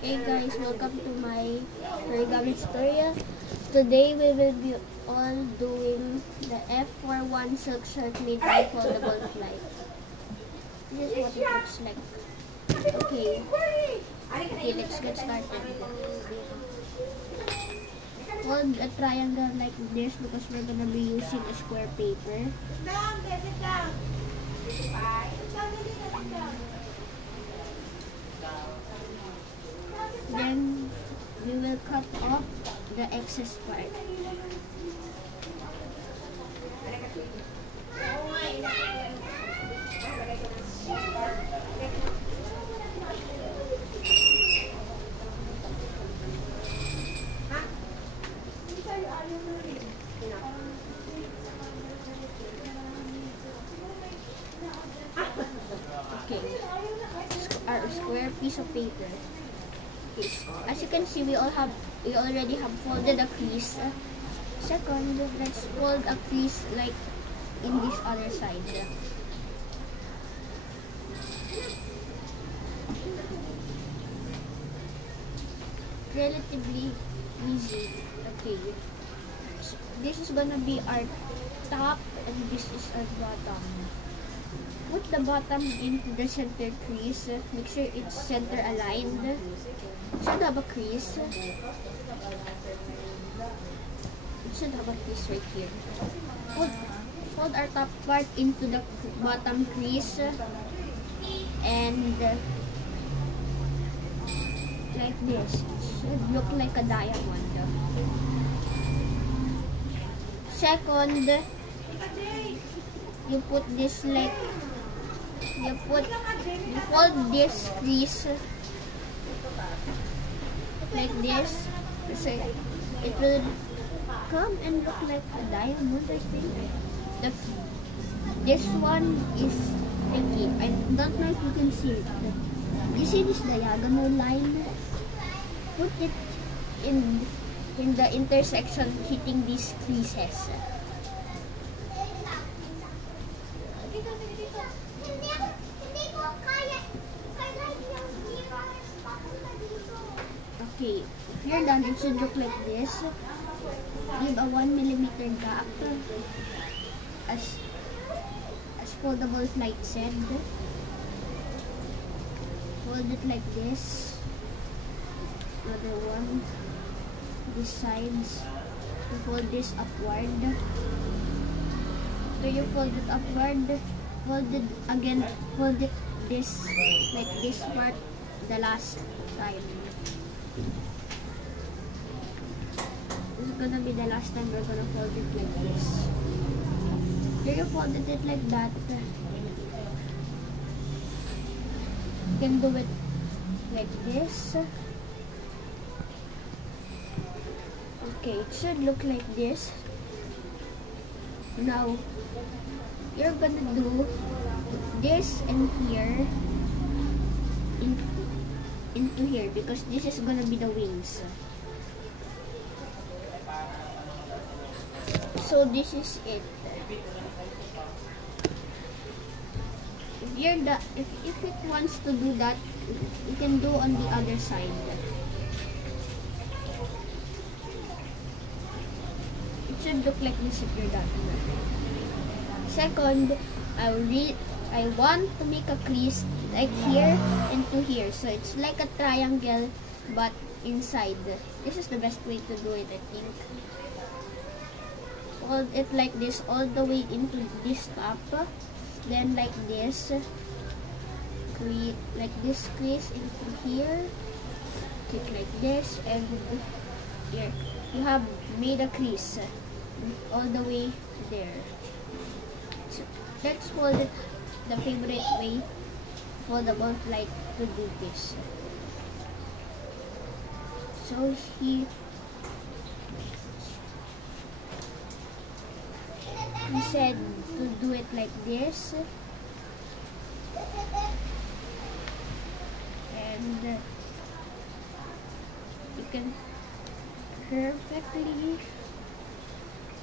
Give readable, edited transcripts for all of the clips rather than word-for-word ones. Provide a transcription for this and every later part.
Hey guys, welcome to my origami tutorial. Today we will be all doing the F41 silk shirt made by foldable fly. This is what it looks like. Okay, let's get started. Fold a triangle like this because we're gonna be using a square paper. Then we will cut off the excess part. Okay, our square piece of paper. As you can see, we already have folded a crease. Second, let's fold a crease like in this other side. Relatively easy. Okay, so this is gonna be our top and this is our bottom. Put the bottom into the center crease. Make sure it's center aligned. It should have a crease. It should have a crease right here. Fold our top part into the bottom crease. And like this. It should look like a diamond. Second, you put this like you fold this crease like this, so it will come and look like a diamond. I think this one is tricky. I don't know if you can see it. You see this diagonal line? Put it in the intersection hitting these creases. Okay, if you're done, it should look like this. Give a 1mm gap, as foldable flight said. Fold it like this. Another one. These sides. You fold this upward. After you fold it upward, fold it again. Fold it this like this part the last time. This is gonna be the last time we're gonna fold it like this. Here you folded it like that. You can do it like this. Okay, it should look like this. Now, you're gonna do this and here into here because this is gonna be the wings. So this is it. If it wants to do that, you can do on the other side. It should look like this if you're done. Second, I want to make a crease like here and to here. So it's like a triangle but inside. This is the best way to do it, I think. Fold it like this all the way into this top. Then like this. Create like this crease into here. Click like this and here. You have made a crease all the way there. So let's fold it the favorite way for the ball flight to do this. So he said to do it like this, and you can perfectly,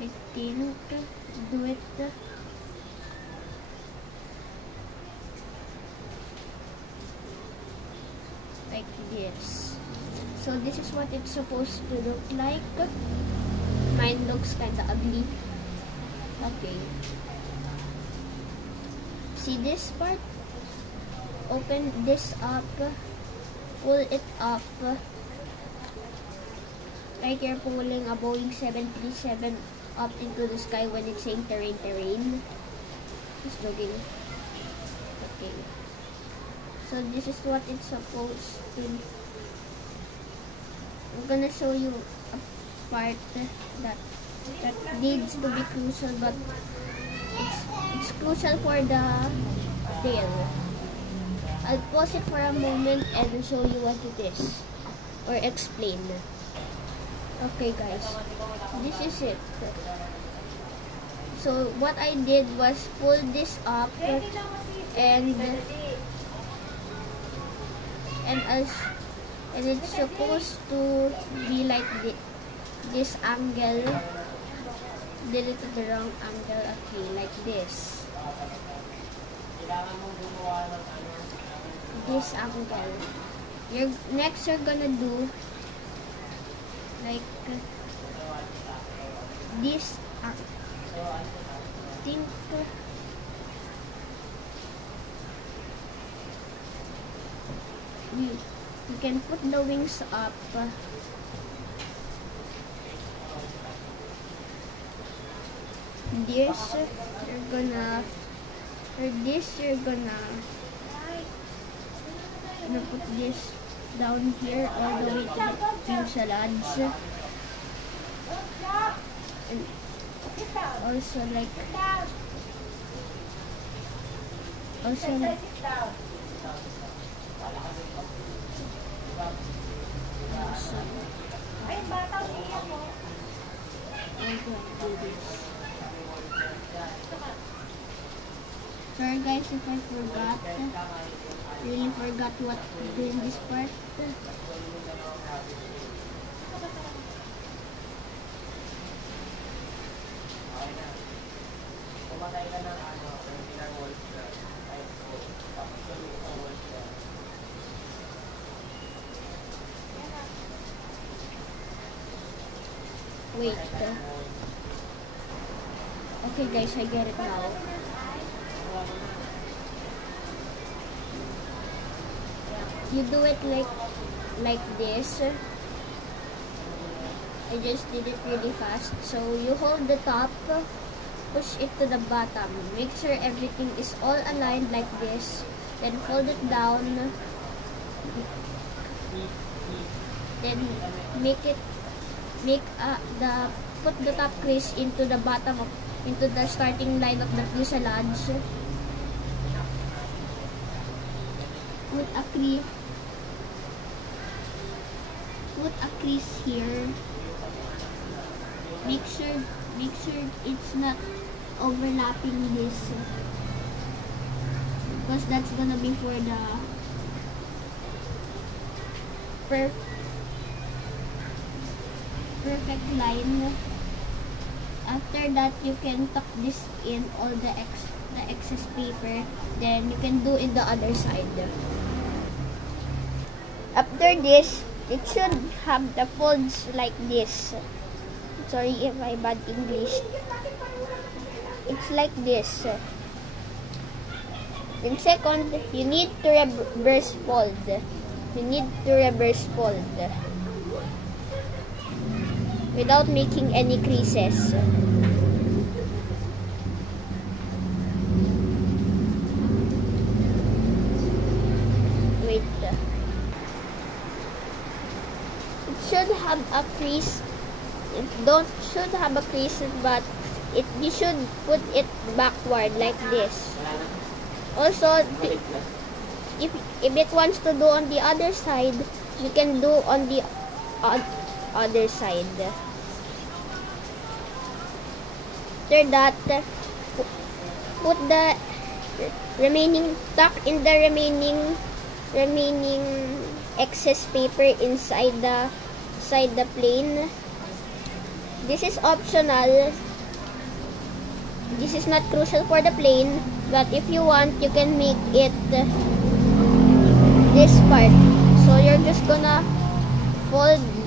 I think, do it like this. So this is what it's supposed to look like. Mine looks kinda ugly. Okay. See this part? Open this up. Pull it up. Like you're pulling a Boeing 737 up into the sky when it's saying terrain, terrain. Just looking. Okay. So this is what it's supposed to. I'm gonna show you a part that needs to be crucial, but it's crucial for the tail. I'll pause it for a moment and show you what it is, or explain. Okay guys, this is it. So what I did was pull this up and it's supposed to be like this angle. Did it to the wrong angle. Okay, like this. This angle. Next you're gonna do like this. I think you can put the wings up. This you're gonna put this down here all the way to the fuselage. And also sorry guys if I really forgot what to do in this part. Wait. Okay guys, I get it now. You do it like this. I just did it really fast. So you hold the top, push it to the bottom. Make sure everything is all aligned like this. Then fold it down. Then put the top crease into the into the starting line of the fuselage. Put a crease here. Make sure it's not overlapping this, because that's gonna be for the perfect line. After that, you can tuck this in all the excess paper. Then you can do in the other side. After this, it should have the folds like this. Sorry if I bad English. It's like this. Then second, you need to reverse fold. Without making any creases. Wait. It should have a crease. It should have a crease, but you should put it backward like this. Also, if it wants to do on the other side, you can do on the other side. After that, put the tuck in the remaining excess paper inside the plane. This is optional. This is not crucial for the plane, but if you want, you can make it this part. So you're just gonna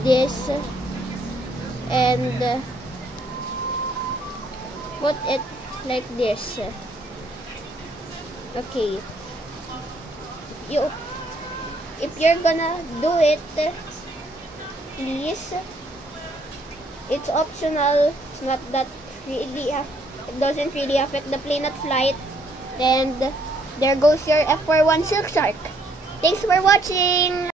this and put it like this. Okay, if you're gonna do it, please, it's optional. It's not that really, it doesn't really affect the plane at flight. And there goes your F41 Silk Shark. Thanks for watching.